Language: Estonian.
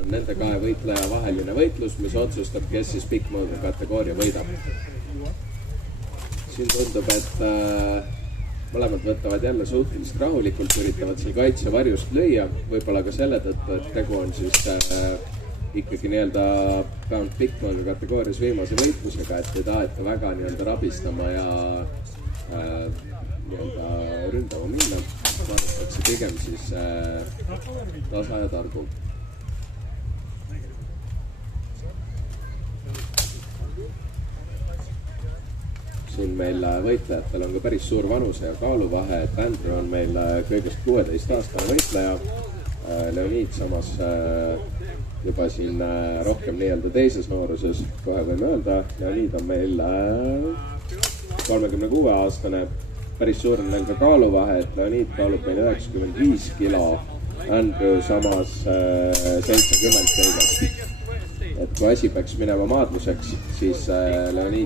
on nende kahe võitleja vaheline võitlus, mis otsustab, kes siis pikkmõõdu kategooria võidab. Siin tundub, et mõlemad võtavad jälle suhteliselt rahulikult, üritavad seal kaitsevarjust lüüa, võib-olla ka selle tõttu, et tegu on siis ikkagi nii-öelda pound pikkmõõdu kategoorias viimase võitlusega, et ei taheta väga nii-öelda rabistama ja nii-öelda ründama minna. Vaadatakse pigem siis tasa ja targu. Siin meil võitlejatel on ka päris suur vanuse ja kaaluvahe, et Andrew on meil kõigest 16-aastane võitleja, Leonid samas juba siin rohkem nii-öelda teises nooruses, kohe võime öelda, Leonid on meil 36-aastane, päris suur on neil ka kaaluvahe, et Leonid kaalub meil 95 kilo, Andrew samas 70 kõigest. Et kui asi peaks minema maadluseks, siis Leonid